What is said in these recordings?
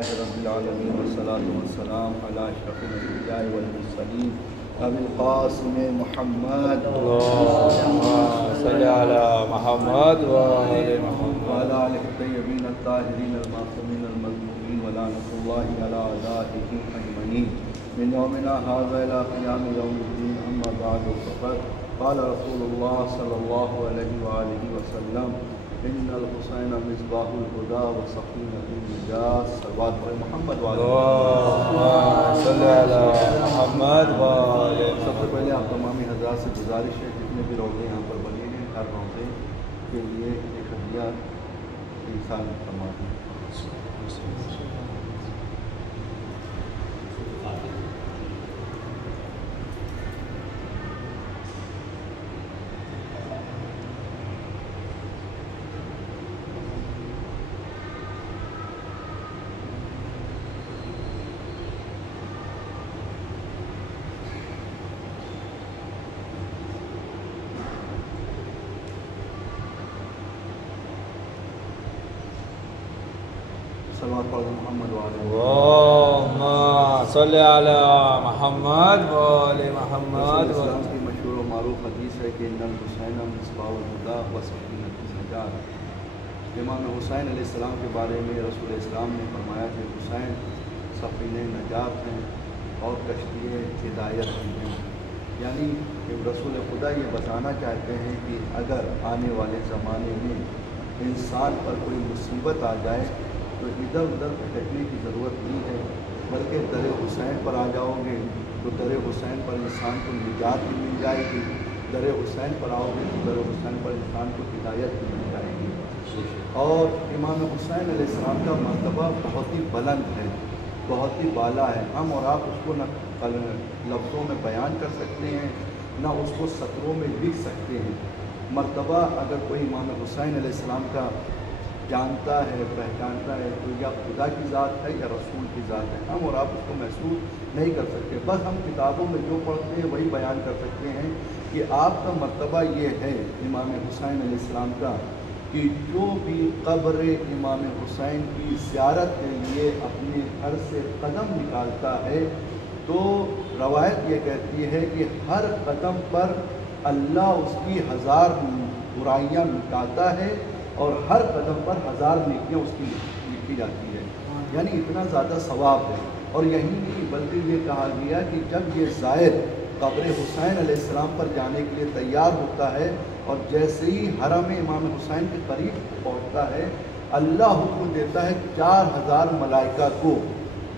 لله رب العالمين والصلاة والسلام على أشرف الأنبياء والمرسلين أبي القاسم محمد اللهم صل على محمد وآل محمد وعلى آله الطيبين الطاهرين المعصومين المظلومين ولعنة الله على أعدائهم أجمعين من يومنا هذا إلى قيام يوم الدين. أما بعد فقد قال رسول الله صلى الله عليه وآله وسلم إن الحسين مصباح الهدى وسكينة النجاة. صلوات محمد وعلى اللهم صل على محمد وآل محمد. سب سے پہلے آپ تمامی حضرات سے گزارش ہے جتنے بھی روزے یہاں پر بنے ہیں ہر روزے کے لیے ایک ہدیہ انسان فرما دیں. صلوات پڑھ دیں محمد وعلى اللهم صل على محمد وآل محمد. اسلام کی مشہور و معروف حدیث ہے کہ ان الحسین مصباح الہدی وسکینۃ النجات. امام حسین علیہ السلام کے بارے میں رسول اسلام نے فرمایا کہ حسین سفینہ نجات ہیں اور کشتی ہدایت ہیں. یعنی کہ رسول خدا یہ بتانا چاہتے ہیں کہ اگر آنے والے زمانے میں انسان پر کوئی مصیبت آ جائے تو ادھر ادھر بھٹکنے کی ضرورت نہیں ہے، بلکہ در حسین پر آ جاؤ گے تو در حسین پر انسان کو نجات بھی مل جائے گی، در حسین پر آؤ گے تو در حسین پر انسان کو ہدایت بھی مل جائے گی. اور امام حسین علیہ السلام کا مرتبہ بہت ہی بلند ہے، بہت ہی بالا ہے. ہم اور آپ اس کو نہ لفظوں میں بیان کر سکتے ہیں نہ اس کو سطروں میں لکھ سکتے ہیں. مرتبہ اگر کوئی امام حسین علیہ السلام کا جانتا ہے پہچانتا ہے تو یا خدا کی ذات ہے یا رسول کی ذات ہے. ہم اور آپ اس کو محسوس نہیں کر سکتے، بس ہم کتابوں میں جو پڑھتے ہیں وہی بیان کر سکتے ہیں کہ آپ کا مرتبہ یہ ہے امام حسین علیہ السلام کا کہ جو بھی قبر امام حسین کی زیارت کے لیے اپنے گھر سے قدم نکالتا ہے تو روایت یہ کہتی ہے کہ ہر قدم پر اللہ اس کی 1000 برائیاں مٹاتا ہے اور ہر قدم پر 1000 نیکیاں اس کی لکھی جاتی ہے. یعنی اتنا زیادہ ثواب ہے. اور یہی نہیں بلکہ یہ کہا گیا کہ جب یہ زائر قبر حسین علیہ السلام پر جانے کے لیے تیار ہوتا ہے اور جیسے ہی حرم امام حسین کے قریب پہنچتا ہے اللہ حکم دیتا ہے 4000 ملائکہ کو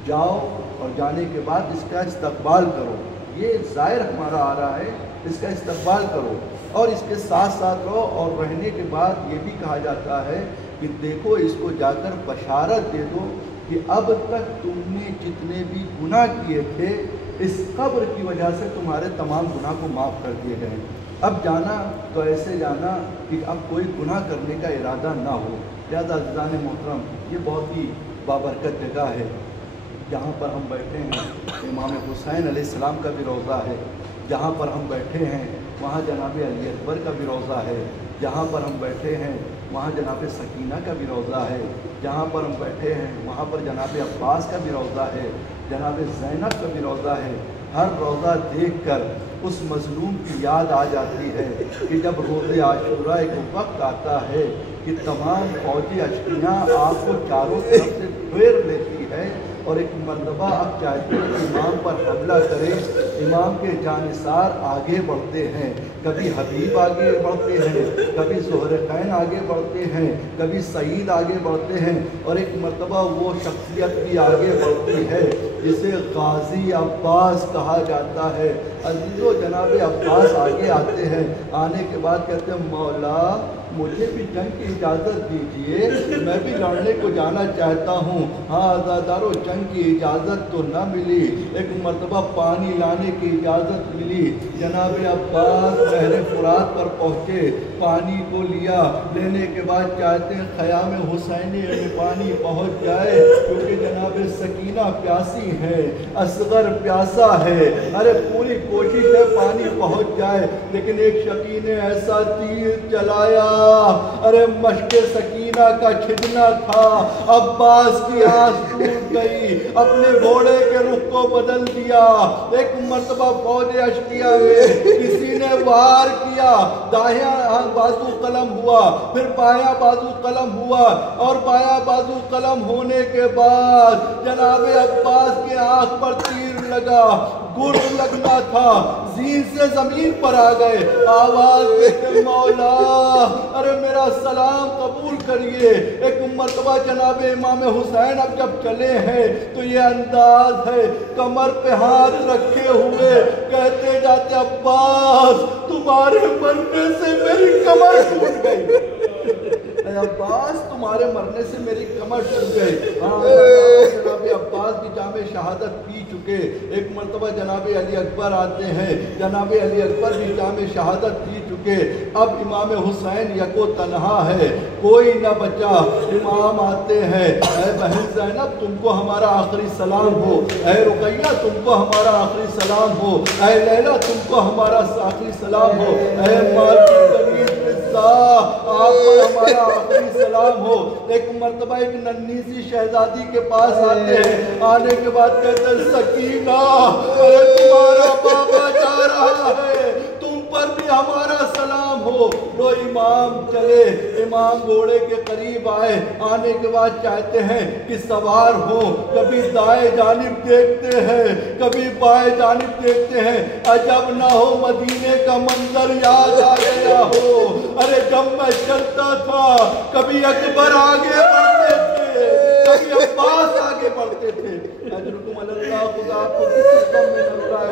جاؤ اور جانے کے بعد اس کا استقبال کرو. یہ زائر ہمارا آ رہا ہے، اس کا استقبال کرو اور اس کے ساتھ ساتھ رہو. اور رہنے کے بعد یہ بھی کہا جاتا ہے کہ دیکھو اس کو جا کر بشارت دے دو کہ اب تک تم نے جتنے بھی گناہ کیے تھے اس قبر کی وجہ سے تمہارے تمام گناہ کو معاف کر دیے گئے. اب جانا تو ایسے جانا کہ اب کوئی گناہ کرنے کا ارادہ نہ ہو. لہٰذا عزیزان محترم یہ بہت ہی بابرکت جگہ ہے جہاں پر ہم بیٹھے ہیں. امام حسین علیہ السلام کا بھی روضہ ہے. جہاں پر ہم بیٹھے ہیں وہاں جناب علی اکبر کا بھی روضہ ہے. جہاں پر ہم بیٹھے ہیں وہاں جناب سکینہ کا بھی روضہ ہے. جہاں پر ہم بیٹھے ہیں وہاں پر جناب عباس کا بھی روضہ ہے، جناب زینب کا بھی روضہ ہے. ہر روضہ دیکھ کر اس مظلوم کی یاد آ جاتی ہے کہ جب روز عاشوراء ایک وقت آتا ہے کہ تمام فوجی اشکیاں آپ کو چاروں طرف سے گھیر لیتی ہے اور ایک مرتبہ اب چاہتے ہیں کہ امام پر حملہ کرے. امام کے جانثار آگے بڑھتے ہیں، کبھی حبیب آگے بڑھتے ہیں، کبھی زہرقین آگے بڑھتے ہیں، کبھی سعید آگے بڑھتے ہیں اور ایک مرتبہ وہ شخصیت بھی آگے بڑھتی ہے جسے غازی عباس کہا جاتا ہے. عزیزو جناب عباس آگے آتے ہیں. آنے کے بعد کہتے ہیں مولا مجھے بھی جنگ کی اجازت دیجئے، میں بھی لڑنے کو جانا چاہتا ہوں. ہاں عزادارو جنگ کی اجازت تو نہ ملی، ایک مرتبہ پانی لانے کی اجازت ملی. جناب عباس بحر فرات پر پہنچے، پانی کو لیا. لینے کے بعد چاہتے ہیں خیام حسینی میں پانی پہنچ جائے کیونکہ جناب سکینہ پیاسی ہے، اصغر پیاسا ہے. ارے پوری کوشش ہے پانی پہنچ جائے لیکن ایک شقی نے ایسا تیر چلایا، ارے مشق سکینہ سکینہ کا چھجنا تھا، عباس کی آنکھ ٹوٹ گئی، اپنے گھوڑے کے رخ کو بدل دیا۔ ایک مرتبہ فوج اشقیہ میں کسی نے وار کیا، دائیں بازو قلم ہوا، پھر بایاں بازو قلم ہوا، اور بایاں بازو قلم ہونے کے بعد جناب عباس کے آنکھ پر تیر لگا، گرد لگنا تھا، زین سے زمین پر آ گئے، آواز دیتے مولا ارے میرا سلام قبول کریے۔ ایک مرتبہ جناب امام حسین اب جب چلے ہیں تو یہ انداز ہے، کمر پہ ہاتھ رکھے ہوئے کہتے جاتے عباس تمہارے مرنے سے میری کمر ٹوٹ گئی، اے عباس تمہارے مرنے سے میری کمر ٹوٹ گئی۔ جناب عباس بھی جام شہادت پی چکے، ایک مرتبہ جناب علی اکبر آتے ہیں، جناب علی اکبر بھی جام شہادت پی چکے، اب امام حسین یکو تنہا ہے، کوئی نہ بچا، امام آتے ہیں، اے بہن زینب تم کو ہمارا آخری سلام ہو، اے رقیہ تم کو ہمارا آخری سلام ہو، اے لیلہ تم کو ہمارا آخری سلام ہو، اے آپ پر ہمارا آخری سلام ہو۔ ایک مرتبہ ایک ننھی سی شہزادی کے پاس آتے ہیں، آنے کے بعد کہتے ہیں سکینہ ارے تمہارا بابا جا رہا ہے، تم پر بھی ہمارا سلام ہو۔ لو امام چلے، امام گھوڑے کے قریب آئے، آنے کے بعد چاہتے ہیں کہ سوار ہو، کبھی دائیں جانب دیکھتے ہیں کبھی بائیں جانب دیکھتے ہیں، عجب نہ ہو مدینے کا منظر یاد آ گیا ہو، ارے جب میں چلتا تھا کبھی اکبر آگے بڑھتے تھے کبھی عباس آگے بڑھتے تھے۔ اجرکم اللہ، خدا آپ کو کسی غم میں نہ اٹھائے،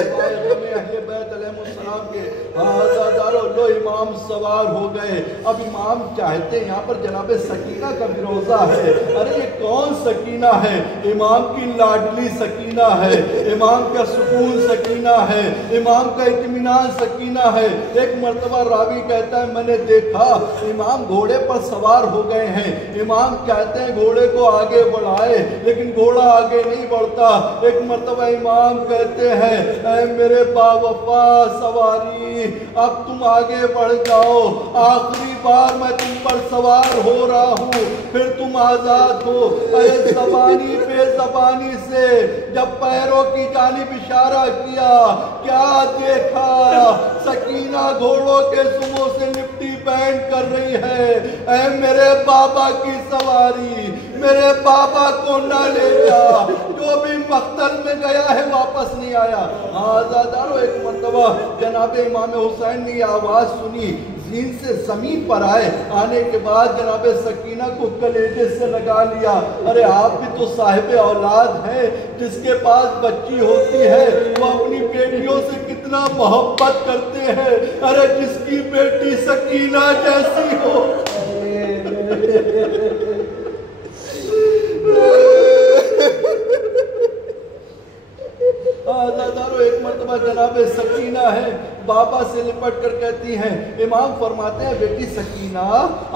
غم اہل بیت علیہ السلام کے آزادارو۔ لو امام سوار ہو گئے، اب امام چاہتے ہیں، یہاں پر جناب سکینہ کا بھی روزہ ہے، ارے یہ کون سکینہ ہے؟ امام کی لاڈلی سکینہ ہے، امام کا سکون سکینہ ہے، امام کا اطمینان سکینہ ہے۔ ایک مرتبہ راوی کہتا ہے میں نے دیکھا امام گھوڑے پر سوار ہو گئے ہیں، امام کہتے ہیں گھوڑے کو آگے بڑھائے لیکن گھوڑا آگے نہیں بڑھتا۔ ایک مرتبہ امام کہتے ہیں اے میرے باوفا سواری اب تم آگے بڑھ جاؤ، آخری بار میں تم پر سوار ہو رہا ہوں، پھر تم آزاد ہو۔ اے زبانی بے زبانی سے جب پیروں کی جانب اشارہ کیا، کیا دیکھا؟ سکینہ گھوڑوں کے سموں سے لپٹی بینڈ کر رہی ہے، اے میرے بابا کی سواری میرے بابا کو نہ لے جا، جو بھی مقتل میں گیا ہے واپس نہیں آیا۔ آزادارو ایک مرتبہ جناب امام حسین نے یہ آواز سنی، زین سے زمین پر آئے، آنے کے بعد جناب سکینہ کو کلیجے سے لگا لیا، ارے آپ بھی تو صاحب اولاد ہیں، جس کے پاس بچی ہوتی ہے وہ اپنی بیٹیوں سے کتنا محبت کرتے ہیں، ارے جس کی بیٹی سکینہ جیسی ہو۔ آزادارو ایک مرتبہ جناب سکینہ ہے، بابا سے لپٹ کر کہتی ہیں، امام فرماتے ہیں بیٹی سکینہ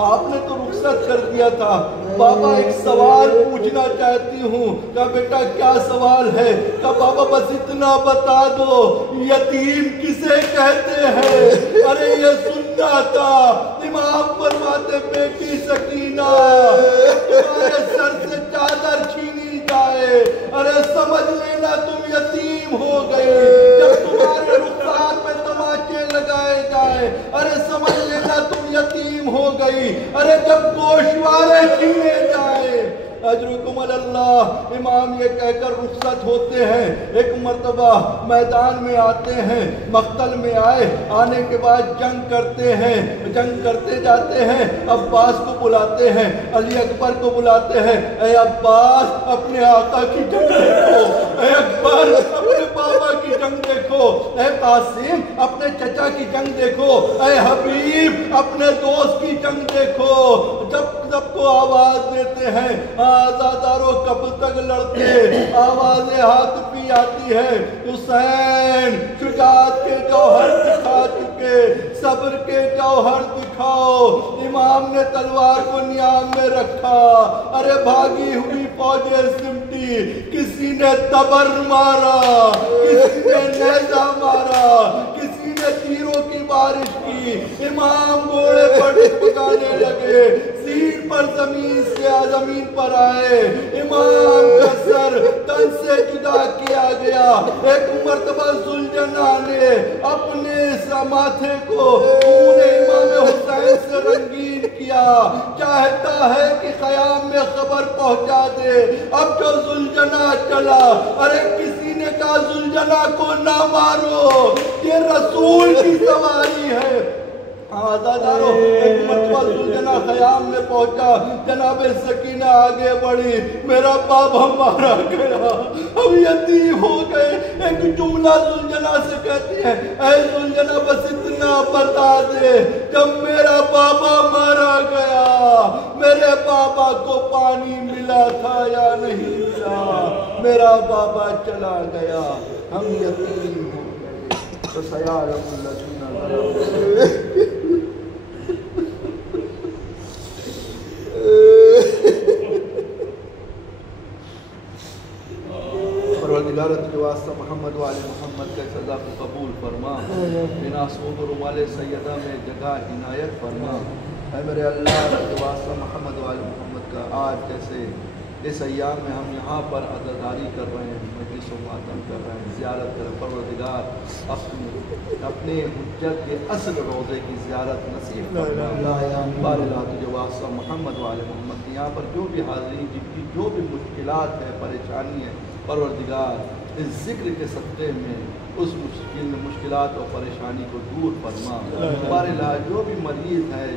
آپ نے تو رخصت کر دیا تھا، بابا ایک سوال پوچھنا چاہتی ہوں۔ کہا بیٹا کیا سوال ہے؟ کہا بابا بس اتنا بتا دو یتیم کسے کہتے ہیں؟ ارے یہ سننا تھا۔ امام فرماتے بیٹی سکینہ تمہارے سر سے چادر چھینی جائے، ارے سمجھ لینا تم یتیم ہو گئی، جب تمہارے رخسار میں تماچے لگائے جائے، ارے سمجھ لینا تم یتیم ہو گئی، ارے جب گوشوارے چھینے جائے۔ اجرکم اللہ، امام یہ کہہ کر رخصت ہوتے ہیں، ایک مرتبہ میدان میں آتے ہیں، مقتل میں آئے، آنے کے بعد جنگ کرتے ہیں، جنگ کرتے جاتے ہیں، عباس کو بلاتے ہیں، علی اکبر کو بلاتے ہیں، اے عباس اپنے آقا کی جنگ دیکھو، اے اکبر اپنے بابا کی جنگ دیکھو، اے قاسم اپنے چچا کی جنگ دیکھو، اے حبیب اپنے دوست کی جنگ دیکھو۔ جب سب کو آواز دیتے ہیں، آزادارو کب تک لڑتے، آوازیں ہاتھ پی آتی ہے، حسین شجاعت کے جوہر دکھا چکے، صبر کے جوہر دکھاؤ۔ امام نے تلوار کو نیام میں رکھا، ارے بھاگی ہوئی فوجیں سمٹی، کسی نے تبر مارا، کسی نے نیزہ مارا، کسی نے تیروں کی بارش کی، امام گھوڑے پر ڈگمگانے لگے، زین پر زمین پر آئے، امام کا سر تن سے جدا کیا گیا۔ ایک مرتبہ ذوالجناح نے اپنے اس ماتھے کو خون امام حسین سے رنگین کیا، چاہتا ہے کہ خیام میں خبر پہنچا دے۔ اب جو ذوالجناح چلا، ارے کسی نے کہا ذوالجناح کو نہ مارو، یہ رسول کی سواری ہے۔ آزادارو، ایک مرتبہ ذوالجناح خیام میں پہنچا، جناب سکینہ آگے بڑھی، میرا بابا مارا گیا، اب یتیم ہو گئے۔ ایک جملہ ذوالجناح سے کہتی ہے، اے ذوالجناح بس اتنا بتا دے، جب میرا بابا مارا گیا، میرے بابا کو پانی ملا تھا یا نہیں ملا؟ میرا بابا چلا گیا، ہم یتیم ہو گئے۔ تو سیارم اللہ پروردگار کے واسطہ محمد و آل محمد کے سزا کو قبول فرما، بنا سود و رومال سیدہ میں جگہ عنایت فرما۔ اے میرے اللہ کے واسطہ محمد و آل محمد کا آج جیسے اس ایام میں ہم یہاں پر عزاداری کر رہے ہیں، مجلس و ماتم کر رہے ہیں، زیارت کر، پروردگار اپنے حجت کے اصل روضے کی زیارت نصیب فرما۔ بار اللہ تجھے واسطہ محمد و آل محمد کے یہاں پر جو بھی حاضرین جن کی جو بھی مشکلات ہے، پریشانی ہے، پروردگار اس ذکر کے صدقے میں اس مشکلات اور پریشانی کو دور فرما۔ بار اللہ جو بھی مریض ہے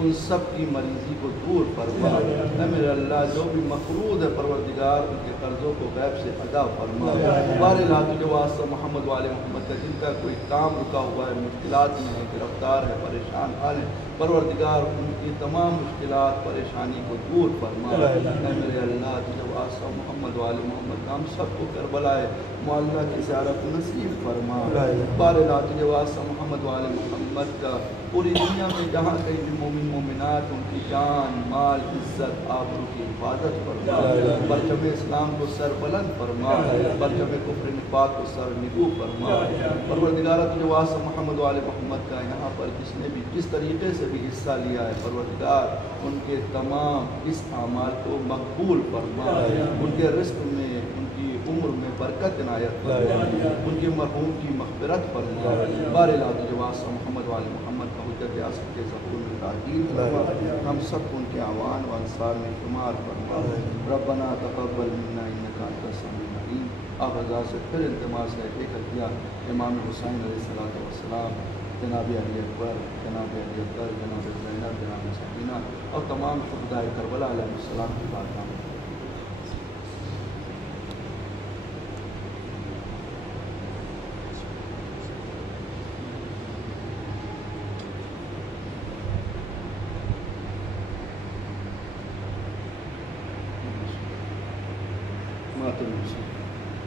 ان سب کی مریضی کو دور فرما۔ اے میرے اللہ جو بھی مقروض ہے پروردگار ان کے قرضوں کو غیب سے ادا فرما۔ بار اللہ تجھے واسطہ محمد و آل محمد کا جن کا کوئی کام رکا ہوا ہے، مشکلات میں ہے، گرفتار ہے، پریشان حال ہے، پروردگار ان کی تمام مشکلات پریشانی کو دور فرما۔ اے میرے اللہ تجھے واسطہ محمد و آل محمد ہم سب کو کربلا معلّہ کی زیارت نصیب فرما۔ بار اللہ تجھے واسطہ محمد و آل محمد کا پوری دنیا میں جہاں کہیں بھی مومن مومنات ان کی جان مال عزت آبرو کی حفاظت فرما، پرچم اسلام کو سر بلند فرما، پرچم کفر نفاق کو سر نگو فرما۔ پروردگار تجھے واسطہ محمد و آل محمد کا یہاں پر جس نے بھی جس طریقے سے بھی حصہ لیا ہے پروردگار ان کے تمام اس اعمال کو مقبول فرما، ان کے رزق میں ان کی عمر میں برکت عنایت فرما، ان کے مرحوم کی مغفرت فرما۔ بار اللہ تجھے واسطہ محمد و آل محمد کا حجت ریاست کے ظہور میں تعدیل فرما، ہم سب کو ان کے اعوان و انصار میں شمار فرما۔ ربنا تقبل منا انک انت السمیع العلیم۔ آپ حضرات سے پھر التماس ہے، ایک ہدیہ امام حسین علیہ السلام، جناب علی اکبر، جناب علی اکبر، جناب زینب، جناب سکینہ اور تمام شہدائے کربلا علیہ السلام کی بات نام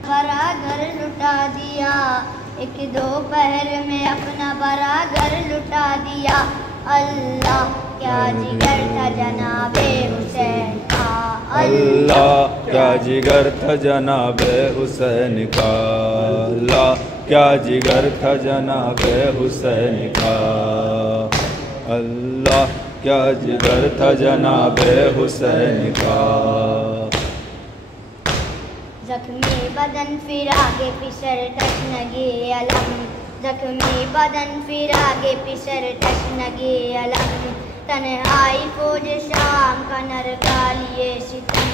برا گھر لٹا دیا، ایک دوپہر میں اپنا برا گھر لٹا دیا۔ اللہ کیا جگر تھا جناب حسین کا، اللہ کیا جگر تھا جناب حسین کا، اللہ کیا جگر تھا جناب حسین کا، اللہ کیا جگر تھا جناب حسین کا۔ زخمی بدن پھر آگے پسر تشنگی علم، زخمی بدن پھر آگے پسر تشنگی علم، تنہائی فوج شام کا نرگا لیے ستم،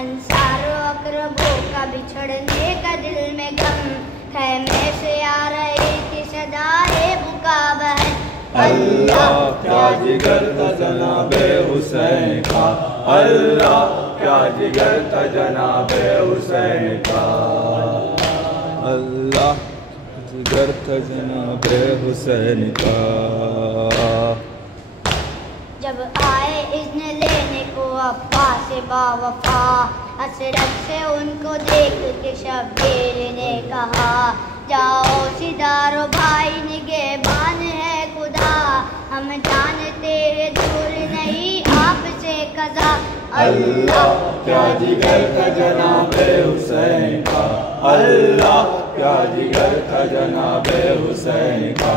انصار و اقربوں کا بچھڑنے کا دل میں غم، خیمے سے آ رہی تھی صدائے بکا بہن۔ اللہ کیا جگر تھا جناب حسین کا، اللہ کیا جگر تھا جناب حسین کا، اللہ جگر تھا جناب حسین کا۔ جب آئے اذن لینے کو عباس باوفا، حسرت سے ان کو دیکھ کے شبیر نے کہا، جاؤ سدارو بھائی نگہبان ہے خدا، ہم جانتے ہیں دور نہیں آپ سے قضا۔ اللہ کیا جگر تھا جناب حسین کا، اللہ کیا جگر تھا جناب حسین کا۔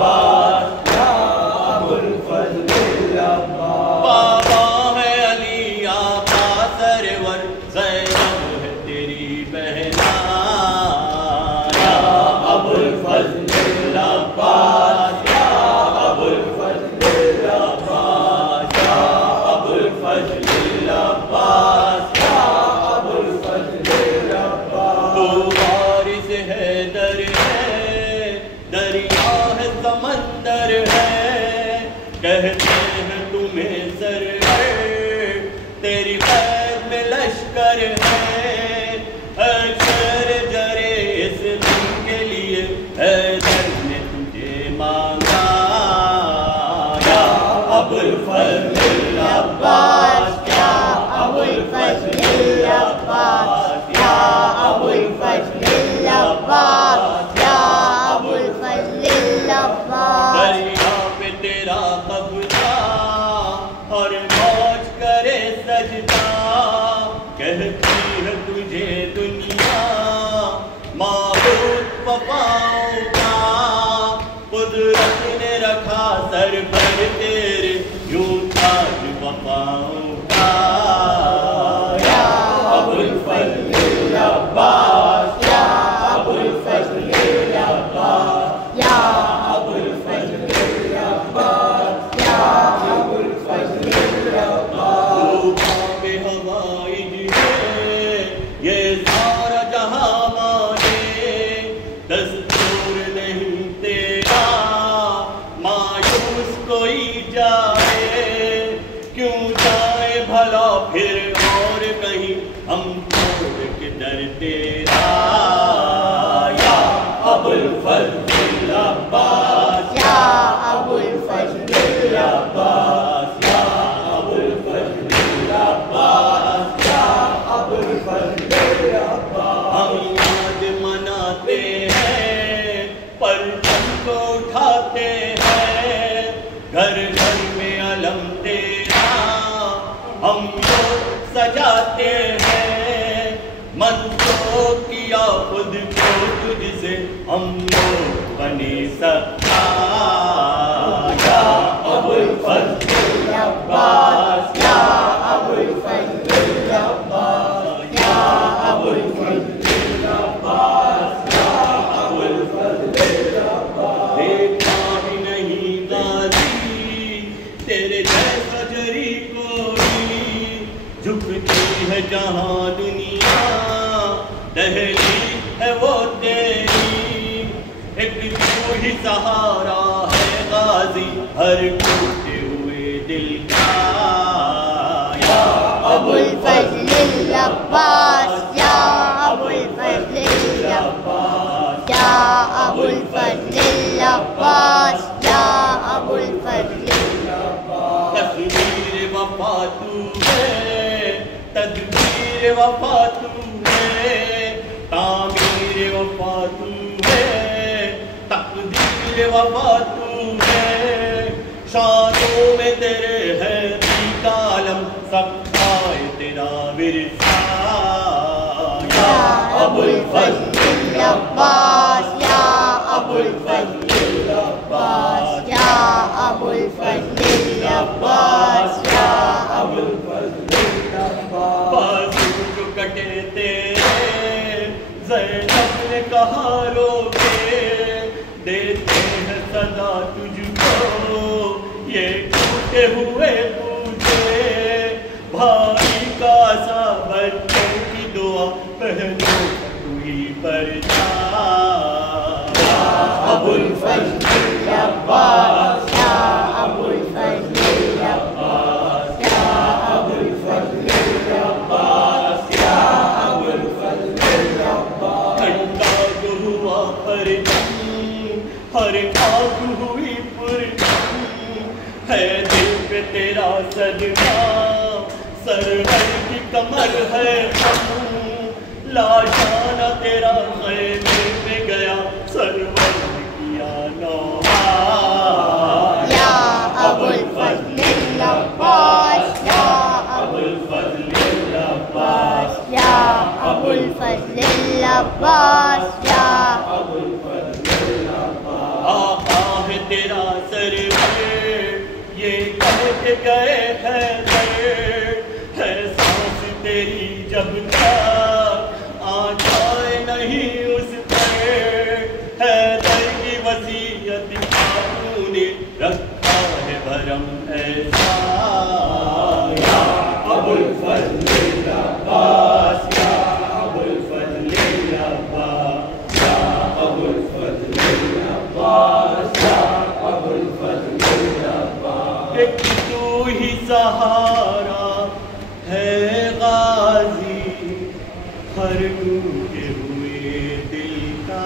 عباس یا ابو الفضل عباس. بابا ہے علی آقا سرور زینب ہے تیری بہنا یا ابو الفضل عباس یا ابو الفضل عباس یا ابو الفضل عباس یا ابو الفضل عباس. تو وارث حیدر ہے دریا ہے سمندر ہے کہتے ہیں تمہیں سرور تیری قید میں لشکر ہے اکثر جرے اس دن کے لیے حیدر نے تجھے مانگا یا ابو الفضل عباس یا ابو الفضل عباس یا ابو الفضل عباس یا ابو الفضل عباس. دریا پہ تیرا قبضہ اور موج کرے سجدہ کہتی ہے تجھے دنیا معبود وفاؤں کا قدرت نے رکھا سر پر تیرے یوں تاج وفاؤں کا یا ابو الفضل عباس یا ابو الفضل عباس یا ابو الفضل عباس یا ابو الفضل عباس. تو بے ہوائج ہے یہ سارا جہاں مانے دستور نہیں تیرا مایوس کوئی جائے کیوں جائے بھلا پھر اور کہیں ہم چھوڑ کے در تیرا یا ابو الفضل عباس یا ابو الفضل عباس یا ابو الفضل عباس یا ابو الفضل عباس. ہم یاد مناتے ہیں پرچم کو اٹھاتے ہیں گھر گھر میں علم تیرا ہم لوگ سجاتے ہیں منسوخ کیا خود کو تجھ سے ہم لوگ بنے سکتا یا ابو الفضل عباس یا ابو الفضل عباس یا ابو الفضل عباس یا ابو الفضل عباس. دیکھا ہی نہیں غازی تیرے جیسا جری کوئی جھکتی ہے جہاں دنیا دہلی ہے وہ تیری ایک تو ہی سہارا ہے غازی ہر ٹوٹے ہوئے دل کا یا ابو الفضل عباس یا ابو الفضل عباس یا ابو الفضل عباس یا ابو الفضل عباس. تقدیر وفا تو ہے تدبیر وفا تو ہے تعمیر وفا تو ہے تقدیر وفا تو ہے شانوں میں تیرے ہے کا عالم سب کھائے تیرا ورثہ یا ابو الفضل عباس یا ابو الفضل عباس یا ابو الفضل عباس یا ابو الفضل عباس. بازو جو کٹے تیرے زینب نے کہا روکے دیتے ہیں صدا تجھ کو یہ ٹوٹے ہوئے تجھے بھائی کا سا بچوں کی دعا پہنو کوئی پردہ یا ابو الفضل عباس یا ابو الفضل عباس یا ابو الفضل عباس یا ابو الفضل عباس. ٹھنڈا جو ہوا پردہ ہر آگ ہوئی پردہ ہے دل پہ تیرا صدقہ سرور کی کمر ہے لاشانہ تیرا خیمے میں گیا سرور نے کیا نوحہ یا ابو الفضل عباس یا ابو الفضل عباس یا ابو الفضل عباس یا ابو الفضل عباس. آقا ہے سرور یہ کہہ کے گئے حیدر ہے سانس تیری جب تک آ جائے نہیں اس پر حیدر کی وصیت آپ نے رکھا ہے بھرم ایسا یا ابو الفضل العباس یا ابو الفضل العباس یا ابو الفضل العباس یا ابو الفضل العباس ایک تو ہی سہارا ہے غازی ہر ٹوٹے ہوئے دل کا